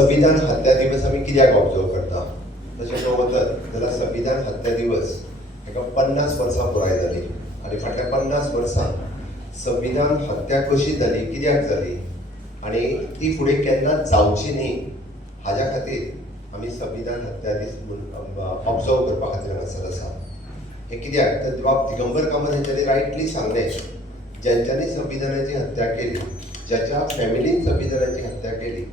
संविधान हत्या दिवस आमी कित्याक ऑब्जर्व करता तशें पळोवंक जाल्यार संविधान हत्या दिवस हेका 50 वर्सां पुराय जाली आनी फाटल्या 50 वर्सां संविधान हत्या कशी जाली कित्याक जाली आनी ती फुडें केन्ना जावची न्ही हाज्या खातीर आमी संविधान हत्या दीस ऑब्जर्व करपा खातीर हांगासर आसा. हे कित्याक तर बाब दिगंबर कामत हेंच्यांनी रायटली सांगलें ज्यांच्यांनी संविधानाची हत्या केली ज्याच्या फॅमिलीन संविधानाची हत्या केली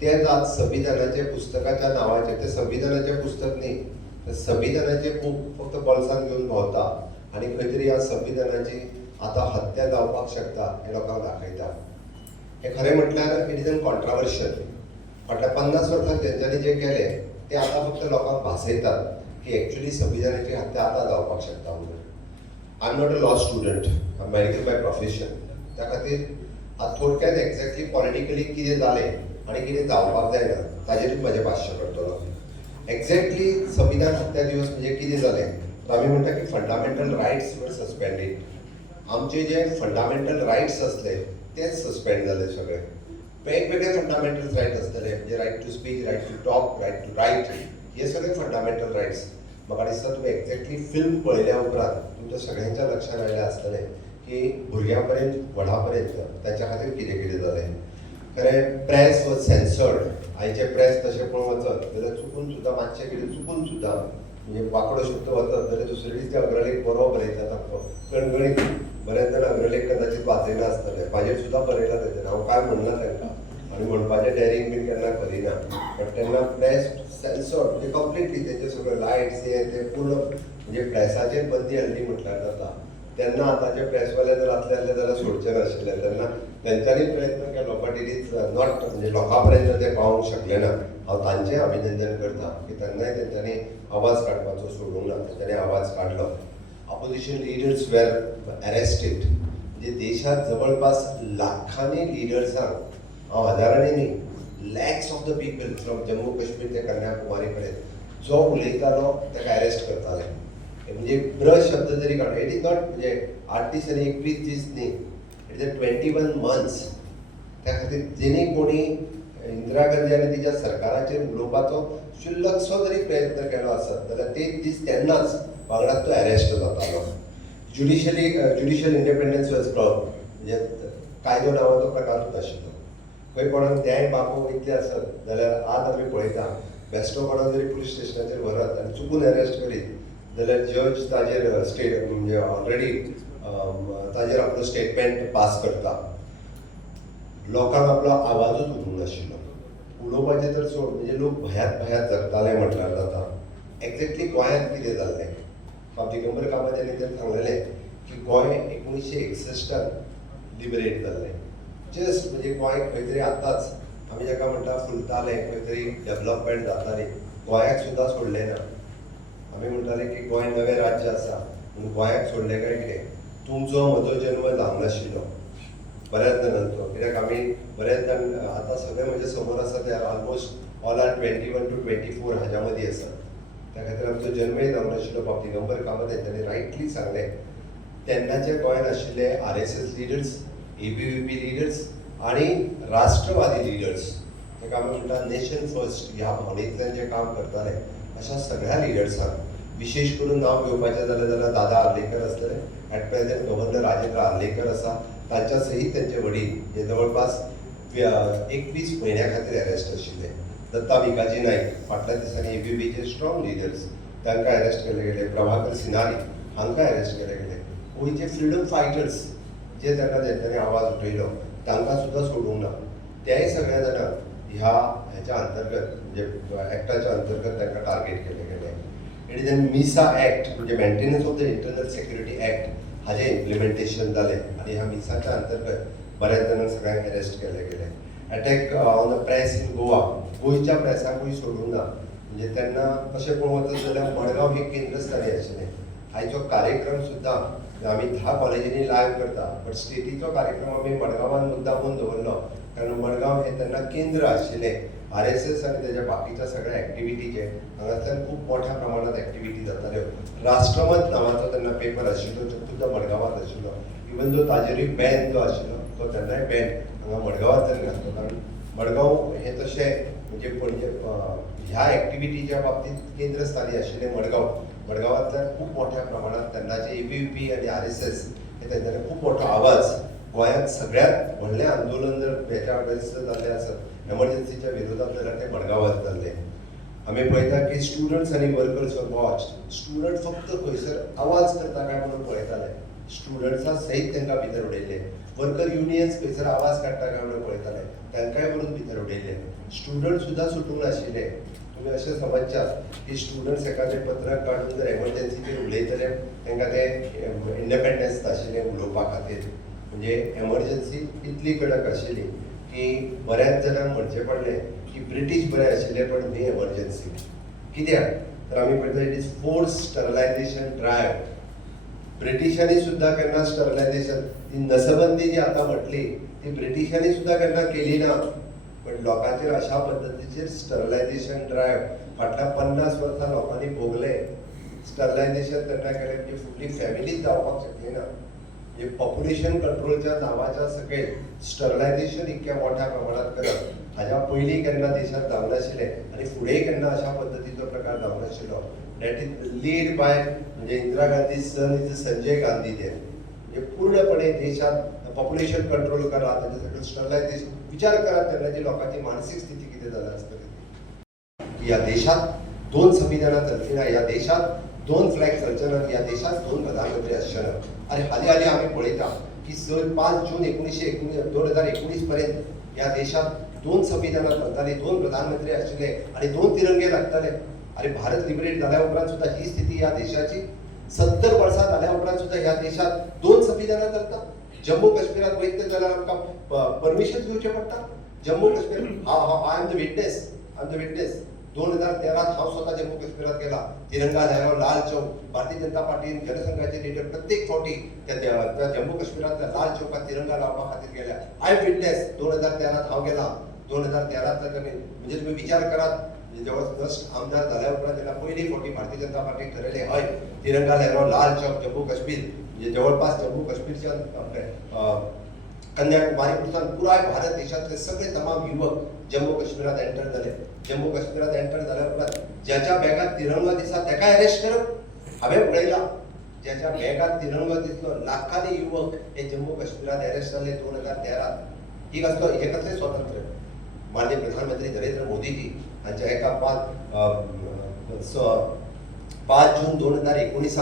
तेच आज संविधानाचे पुस्तकाच्या नावाचेर ते संविधानाचें पुस्तक न्ही तर संविधानाचे फक्त बोल्सान घेवन भोंवता आनी खंय तरी ह्या संविधानाची आतां हत्या जावपाक शकता हे लोकांक दाखयता. हे खरें म्हटल्यार इट इज एन कॉन्ट्रावर्शियल. फाटल्या 50 वर्सां तेंच्यांनी जें केलें तें आतां फक्त लोकांक भासयतात की एक्चुअली संविधानाची हत्या आतां जावपाक शकता म्हणून. I am not a law student, I am medical by profession. त्या खातीर आज थोडक्यात एक्झॅक्टली पॉलिटिकली कितें जालें आनी कितें जावपाक जायना ताजेरूच म्हाजें भाश्य करतलो. एक्झॅक्टली संविधान हत्या दिवस म्हणजे कितें जालें तर आमी म्हणटा की फंडामेंटल रायट्स वर सस्पेंडेड. आमचे जे फंडामेंटल रायट्स असले तेच सस्पेंड जाले सगळे. वेगवेगळे फंडामेंटल रायट आसतले म्हणजे right to speech, right to talk, right to write हे सगळे फंडामेंटल रायट्स. म्हाका दिसता तुमी एक्झॅक्टली फिल्म पळयल्या उपरांत तुमच्या सगळ्यांच्या लक्षांत आयलें आसतलें की भुरग्यां पर्यंत व्हडा पर्यंत ताच्या खातीर कितें कितें जालें. खरें प्रेस वॉज सेन्सर्ड. आयचे प्रेस तशें पळोवंक वचत जाल्यार चुकून सुद्दां मातशें कितें चुकून सुद्दां म्हणजे वांकडो शब्द वचत जाल्यार दुसरे दीस ते अग्रलेख बरो बरयता सामको कणकणीत. बरेच जाण अग्रलेख कदाचित वाचयना आसतले, म्हाजेर सुद्दां बरयला तेजेर, हांव काय म्हणना तांकां आनी म्हणपाचें डेरिंग बीन केन्ना करिना. बट तेन्ना प्रेस सेन्सर्ड म्हणजे कंप्लिटली तेचे सगळे लायट्स हे ते पूर्ण म्हणजे प्रेसाचेर बंदी हाडली म्हटल्यार जाता. तेन्ना आतांचे प्रेसवाले जर आसले जाल्यार सोडचे नाशिल्ले. तेन्ना तेंच्यांनी प्रयत्न केलो बट इट इज नॉट म्हणजे लोकां पर्यंत ते पावूंक शकले ना. हांव तांचें अभिनंदन करता की तेन्नाय तेंच्यांनी आवाज काडपाचो सोडूंक ना, तेंच्यांनी आवाज काडलो. Opposition leaders were arrested. म्हणजे देशात जवळपास लाखांनी लिडर्सांक, हांव हजारांनी न्ही, lakhs of the people from Jammu Kashmir ते कन्याकुमारी पर्यंत जो उलयतालो ताका अरेस्ट करताले. म्हणजे ब्रश शब्द जरी काडलो इट इज नॉट म्हणजे 8 दीस आनी 21 दीस न्ही, इट इज 21 मंथ्स. त्या खातीर जेणी कोणी इंदिरा गांधी आनी तिच्या सरकाराचेर उलोवपाचो क्षुल्लकसो जरी प्रयत्न केलो आसत जाल्यार ते दीस तेन्नाच वांगडाच तो अरेस्ट जातालो. ज्युडिशियल इंडिपेंडन्स वॉज प्रॉब्लम म्हणजे कायदो नांवाचो प्रकारूच नाशिल्लो. खंय कोणाक न्याय मागूंक वयतले आसत जाल्यार आज आमी पळयता बेश्टो कोणाक जरी पुलीस स्टेशनाचेर व्हरत आनी चुकून अरेस्ट करीत जाल्यार जज ताजेर स्टेट म्हणजे ऑलरेडी ताजेर आपलो स्टेटमेंट पास करता. लोकांक आपलो आवाजूच उठूंक नाशिल्लो. उलोवपाचें तर सोड म्हणजे लोक भयात जगताले म्हटल्यार जाता. एक्झॅक्टली गोंयांत कितें जाल्लें बाब दिगंबर कामत यांनी तर सांगलेलें की गोंय 1961 लिबरेट जाल्लें. जस्ट म्हणजे गोंय खंय तरी आतांच आमी जाका म्हणटा फुलतालें, खंय तरी डेव्हलपमेंट जाताली, गोंयाक सुद्दां सोडलें ना. आमी म्हणटाले की गोंय नवें राज्य आसा पूण गोंयाक सोडलें काय कितें. तुमचो म्हजो जन्म जावंक नाशिल्लो बऱ्याच जाणांचो. कित्याक आमी बरेच जाण आतां सगळे म्हजे समोर आसा ते ऑलमोस्ट ऑल आर 21 to 24 हाज्या मदीं आसा. त्या खातीर आमचो जन्मय जावंक नाशिल्लो. बाब दिगंबर कामत हेंच्यांनी रायटली सांगलें तेन्नाचे गोंयांत आशिल्ले RSS लिडर्स, ABVP लिडर्स आनी राष्ट्रवादी लिडर्स, ताका आमी म्हणटा नेशन फर्स्ट ह्या भावनेंतल्यान जे काम करताले अशा सगळ्या लिडर्सांक विशेश करून नांव घेवपाचें जाल्यार दादा आर्लेकर आसतले. At present governor Rajendra Arlekar आसा, तांच्या सहीत तेंचे वडील हे जवळपास 21 म्हयन्या खातीर अरेस्ट आशिल्ले. दत्ता भिकाजी नायक फाटल्या दिसांनी ABVPचे स्ट्रॉंग लिडर्स तांकां अरेस्ट केले गेले. प्रभाकर सिनारी हांकां अरेस्ट केले गेले. गोंयचे फ्रिडम फायटर्स जे ताका तेंच्यांनी आवाज उठयलो तांकां सुद्दां सोडूंक ना. तेय सगळ्या जाणांक ह्याच्या अंतर्गत म्हणजे एक्टाच्या अंतर्गत तांकां टार्गेट केले गेले. इट इज एन मिसा एक्ट म्हणजे maintenance of the internal security act हाजें इम्प्लिमेंटेशन जालें आनी ह्या मिसाच्या अंतर्गत बऱ्याच जाणांक सगळ्यांक अरेस्ट केले गेले. Attack on the press in Goa, गोंयच्या प्रेसाकूय सोडूंक ना. म्हणजे तेन्ना तशें पळोवंक वचत जाल्यार मडगांव हे केंद्रस्थानी आशिल्लें. आयचो कार्यक्रम सुद्दां आमी 10 कॉलेजींनी लायव्ह करता बट स्टेटीचो कार्यक्रम आमी मडगांवान मुद्दामून दवरलो कारण मडगांव हे तेन्ना केंद्र आशिल्लें RSS आनी तेज्या बाकीच्या सगळ्या एक्टिविटीचे. हांगासल्यान खूब मोठ्या प्रमाणात एक्टिविटी जाताल्यो. राष्ट्रमत नांवाचो तेन्ना पेपर आशिल्लो जो खुद्द मडगांवांत आशिल्लो. इवन दो ताजेरूय बॅन जो आशिल्लो तो तेन्नाय बॅन हांगा मडगांवांत जाल्लो कारण मडगांव हे तशें म्हणजे पणजे ह्या एक्टिविटीच्या बाबतीत केंद्रस्थानी आशिल्लें मडगांवांतल्यान खूब मोठ्या प्रमाणात तेन्नाचे ABVP आनी RSS हे तेंच्यांनी खूब मोठो आवाज गोंयांत सगळ्यात व्हडलें आंदोलन जर हेच्या वेळेस जाल्लें आसत एमर्जन्सीच्या विरोधात जाल्यार तें मडगांवांत जाल्लें. आमी पळयता की स्टुडंट्स आनी वर्कर्स वॉच स्टुडंट फक्त खंयसर आवाज करता काय म्हणून पळयताले, स्टुडंट्सां सयत तांकां भितर उडयले. वर्कर युनियन्स खंयसर आवाज काडटा काय म्हणून पळयताले, तांकांय व्हरून भितर उडयले. स्टुडंट सुद्दां सुटूंक नाशिल्ले. तुमी अशें समजच्यात की स्टुडंट्स एखादें पत्रक काडून जर एमर्जन्सीचेर उलयतले तांकां तें इंडिपेंडन्स नाशिल्लें उलोवपा खातीर. म्हणजे एमर्जन्सी इतली कडक आशिल्ली की बऱ्याच जाणांक म्हणचें पडलें की ब्रिटीश बरें आशिल्ले पण न्ही एमर्जन्सी. कित्याक तर आमी पळयता it is force sterilisation drive. ब्रिटिशांनी सुद्दां केन्ना स्टरलायझेशन ती नसबंदी जी आतां म्हटली ती ब्रिटिशांनी सुद्दां केन्ना केली ना. पण लोकांचेर अशा पद्दतीचेर स्टरलायझेशन ड्रायव्ह फाटल्या 50 वर्सां लोकांनी भोगले. स्टरलायझेशन तेन्ना केलें म्हणजे फुडली फॅमिलीच जावपाक शकली ना. हे पॉप्युलेशन कंट्रोलच्या नांवाच्या सकयल स्टरलायझेशन इतक्या मोठ्या प्रमाणात करप हाच्या पयलीं केन्ना देशांत जावं नाशिल्लें आनी फुडेंय केन्ना अशा पद्दतीचो प्रकार जावं नाशिल्लो. दॅट इज लीड बाय म्हणजे इंदिरा गांधी सन इज संजय गांधी देर. म्हणजे पूर्णपणे देशात पॉप्युलेशन कंट्रोल करा ताचे सकयल स्टरलायझेशन. विचार करा तेन्नाची लोकांची मानसीक स्थिती कितें जाल्या आसतली. ह्या देशात 2 संविधानां चलचीं ना, ह्या देशात 2 फ्लॅग चलचे ना, ह्या देशात 2 प्रधानमंत्री आसचे ना. आनी हालीं आमी पळयता की 5 जून 2019 पर्यंत ह्या देशात 2 संविधानां चलतालीं, 2 प्रधानमंत्री आशिल्ले आनी 2 तिरंगे लागताले. अरे भारत लिबरेट जाल्या उपरांत सुद्दां ही स्थिती ह्या देशाची. 70 वर्सां जाल्या उपरांत सुद्दां ह्या देशात 2 संविधानां चलता. जम्मू काश्मीरात वयता जाल्यार आमकां परमिशन घेवचें पडटा. Jammu Kashmir I am the witness 2013 हांव स्वता जम्मू काश्मीरात गेला. तिरंगा लहराव, लाल चौक, भारतीय जनता पार्टीन जनसंघाचे लिडर प्रत्येक फावटी त्या जम्मू काश्मीरातल्या लाल चौकात तिरंगा लावपा खातीर गेल्या. आय विटनेस 2013 हांव गेला. 2013 म्हणजे तुम्ही विचार करात जवळपास आमदार झाल्या उपरांत तेन्ना पयली फावटी भारतीय जनता पार्टीन ठरयले हय तिरंगा लहराव, लाल चौक जम्मू काश्मीर. म्हणजे जवळपास जम्मू काश्मीरच्या आपले कन्याकुमारी पासून पुराय भारत देशातले सगळे तमाम युवक जम्मू काश्मीरात एंटर झाले. जम्मू काश्मीरात एंटर जाल्या उपरांत ज्याच्या बॅगात तिरंगा दिसता ताका अरेस्ट करप. हांवें पळयला ज्याच्या बॅगात तिरंगा दिसलो लाखांनी युवक हे जम्मू काश्मीरात अरेस्ट जाले 2013. ही कसलें स्वातंत्र्य. माननीय प्रधानमंत्री नरेंद्र मोदीजी हांच्या एका 5 जून 2019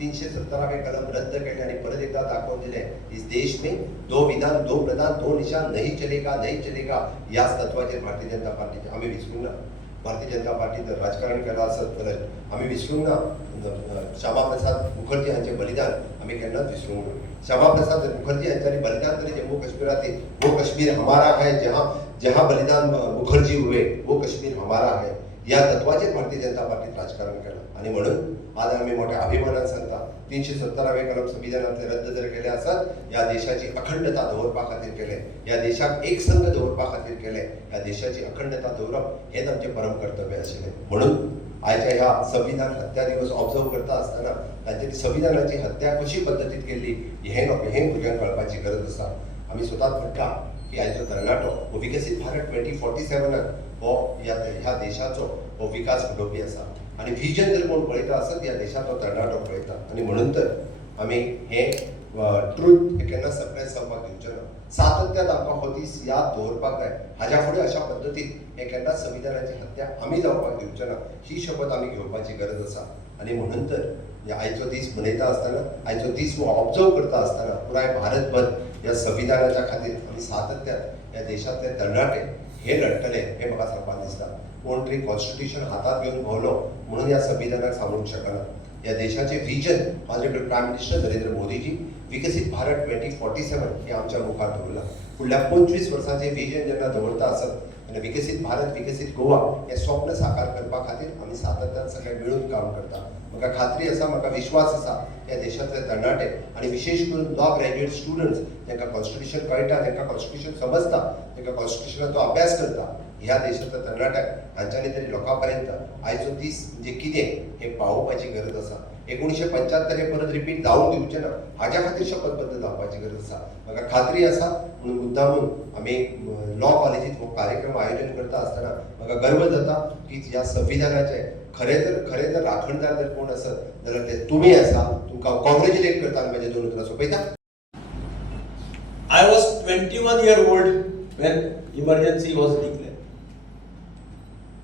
317वें कलम रद्द केले आणि परत एकदा दाखवून दिले इस देश में 2 विधान 2 प्रधान 2 निशान नहीं चलेगा याच तत्वाचेर भारतीय जनता पार्टीचे आम्ही विसरूंक ना. भारतीय जनता पार्टीन राजकारण केलां आसत जाल्यार आमी विसरूंक ना. श्यामा प्रसाद मुखर्जी हांचें बलिदान आमी केन्नाच विसरूंक ना. श्यामा प्रसाद मुखर्जी हांच्यांनी बलिदान केलें जम्मू काश्मीरातील. वो कश्मीर हमारा है जहाँ बलिदान मुखर्जी हुए वो कश्मीर हमारा है या तत्वाचेर भारतीय जनता पार्टीन राजकारण केलां. आणि म्हणून आज आम्ही मोठ्या अभिमानान सांगता 317वें कलम संविधानातले रद्द जर केले आसत या देशाची अखंडता दवरपा खातीर केले, या देशाक एक संघ दवरपा खातीर केले, या देशाची अखंडता दवरप हेच आमचे परम कर्तव्य आशिल्लें. म्हणून आयच्या ह्या संविधान हत्या दिवस ऑब्झर्व करता आसतना तांची संविधानाची हत्या कशी पद्दतीत केल्ली हे भुरग्यांक कळपाची गरज आसा. आमी स्वताच म्हणटा की आयचो तरणाटो हो विकसीत भारत 2047 हो ह्या देशाचो हो विकास घडोवपी आसा आणि व्हिजन जर कोण पळयता आसत या देशाचो तरणाटो पळयता. आणि म्हणून तर आमी हे ट्रूथ हे केन्ना सप्रेस जावपाक दिवचे ना. सातत्यान आमकां हो दीस याद दवरपाक जाय. हाज्या फुडें अशा पद्दतीन हे केन्ना संविधानाची हत्या आमी जावपाक दिवचे ना ही शपथ आमी घेवपाची गरज आसा. आणि म्हणून तर आयचो दीस मनयता आसतना आयचो दीस ऑब्झर्व करता आसतना पुराय भारतभर या संविधानाच्या खातीर आमी सातत्यान या देशातले तरणाटे हे लढटले हे म्हाका सांगपाक दिसता. कोण तरी कॉन्स्टिट्यूशन हातात घेवन भोवलो म्हणून या संविधानाक सांबाळूंक शकना. या देशाचे vision honourable prime minister Narendra Modiji विकसीत भारत 2047 हे आमच्या मुखार दवरला. फुडल्या 25 वर्सांचे व्हिजन जेन्ना दवरता आसत आनी विकसीत भारत विकसीत गोवा हे स्वप्न साकार करपा खातीर आमी सातत्यान सगळे मेळून काम करता. म्हाका खात्री आसा, म्हाका विश्वास आसा या देशातले तरणाटे आणि विशेष करून लॉ ग्रॅज्युएट स्टुडंट्स जांकां कॉन्स्टिट्यूशन कळटा, जांकां कॉन्स्टिट्यूशन समजता, जांकां कॉन्स्टिट्यूशनाचो अभ्यास करता ह्या देशाचं कर्नाटक हांच्यानी तरी लोकांपर्यंत आयचो दीस म्हणजे कितें हे पावोवपाची गरज आसा. 1975 हे परत रिपीट जावंक दिवचें ना हाच्या खातीर शपथबद्ध जावपाची गरज आसा. म्हाका खात्री आसा म्हणून मुद्दामून आमी लॉ कॉलेजींत हो कार्यक्रम आयोजन करता आसतना म्हाका गर्व जाता की ह्या संविधानाचे खरें जर राखणदार जर कोण आसत जाल्यार ते तुमी आसा. तुमकां कॉंग्रॅच्युलेट करता आनी म्हाजे 2 उतरां सोंपयता. I was 21 years old when emergency was declared.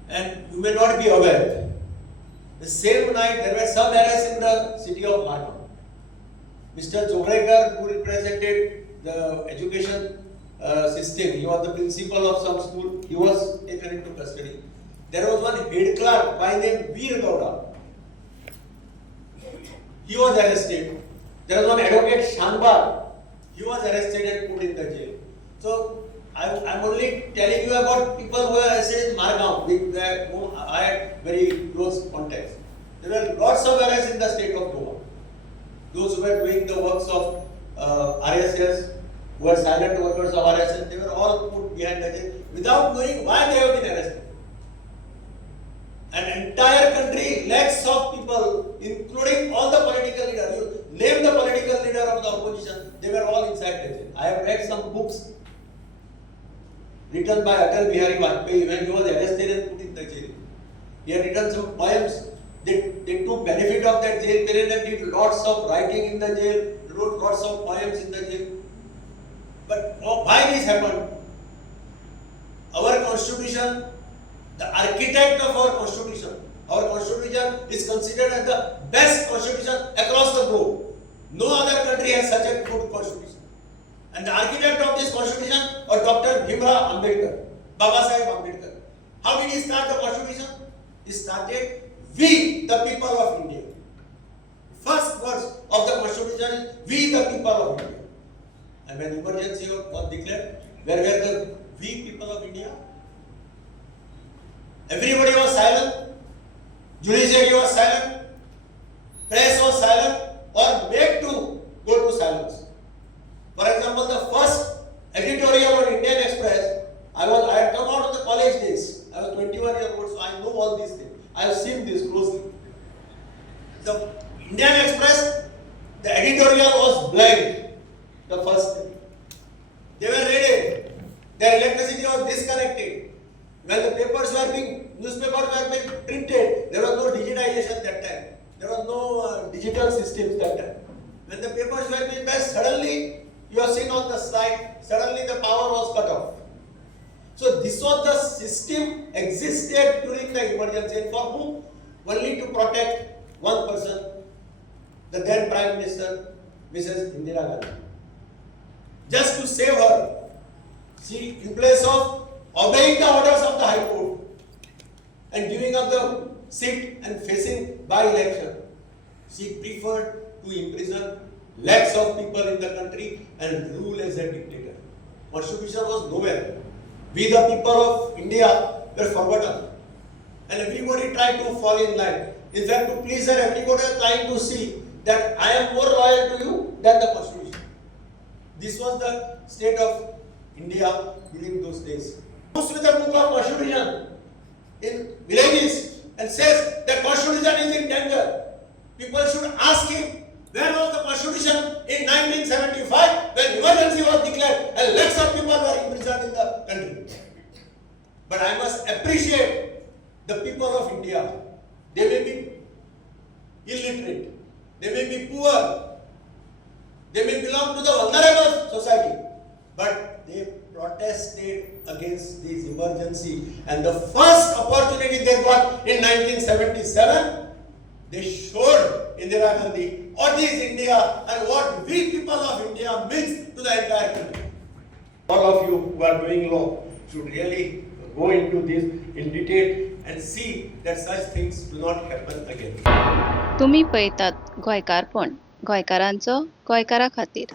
And you may not be aware, the same night there were some errors in the city of Margam. Mr. Jogrekar, who represented the education system, he was the principal of some school, he was taken into custody. There was one head clerk by name Veer Gowda. He was arrested. There was one advocate Shanbar. He was arrested and put in the jail. So I'm only telling you about people who were arrested in Margam, with whom I had very close contacts. There were lots of arrests in the state of Goa. Those who were doing the works of RSS, who were silent workers of RSS, they were all put behind the jail without knowing why they have been arrested. An entire country lacks of people, including all the political leaders. You name the political leader of the opposition, they were all inside the jail. I have read some books written by Atal Bihari Vajpayee when he was arrested and put in the jail. He had written some poems. They took benefit of that jail period and did lots of writing in the jail, wrote lots of poems in the jail. But why this happened? Our constitution, the architect of our constitution is considered as the best constitution across the globe. No other country has such a good constitution. And the architect of this constitution was Dr. Bhimrao Ambedkar, Baba Saheb Ambedkar. How did he start the constitution? He started, we the people of India. First verse of the constitution is, we the people of India. And when emergency was declared, where were the we people of India? Everybody was silent. Judiciary was silent. Press was silent or made to go to silence. For example, the first editorial on Indian Express, I had come out of the college days. I was 21 years old, so I know all these things. I have seen this closely. The Indian Express, the editorial was blank. The first thing. They were ready. Their electricity was disconnected. When the newspapers were being printed, there was no digitization that time. There was no digital systems that time. When the papers were being pressed, suddenly you have seen on the slide, suddenly the power was cut off. So this was the system existed during the emergency, and for whom? Only to protect one person, the then Prime Minister, Mrs. Indira Gandhi. Just to save her, she, in place of obeying the orders of the High Court and giving up the seat and facing by-election, she preferred to imprison lakhs of people in the country and rule as a dictator. Constitution was nowhere. We the people of India were forgotten. And everybody tried to fall in line. In fact, to please her, everybody was trying to see that I am more loyal to you than the Constitution. This was the state of India during those days. Goes with the book of Constitution in villages and says that Constitution is in danger. People should ask him, where was the Constitution in 1975 when emergency was declared and lakhs of people were imprisoned in the country? But I must appreciate the people of India. They may be illiterate, they may be poor, they may belong to the vulnerable society, but they protested against this emergency, and the first opportunity they got in 1977, they showed Indira Gandhi what is India and what we people of India means to the entire country. All of you who are doing law should really go into this in detail and see that such things do not happen again. तुम्ही पळयतात गोंयकारपण, गोंयकारांचो गोंयकारा खातीर.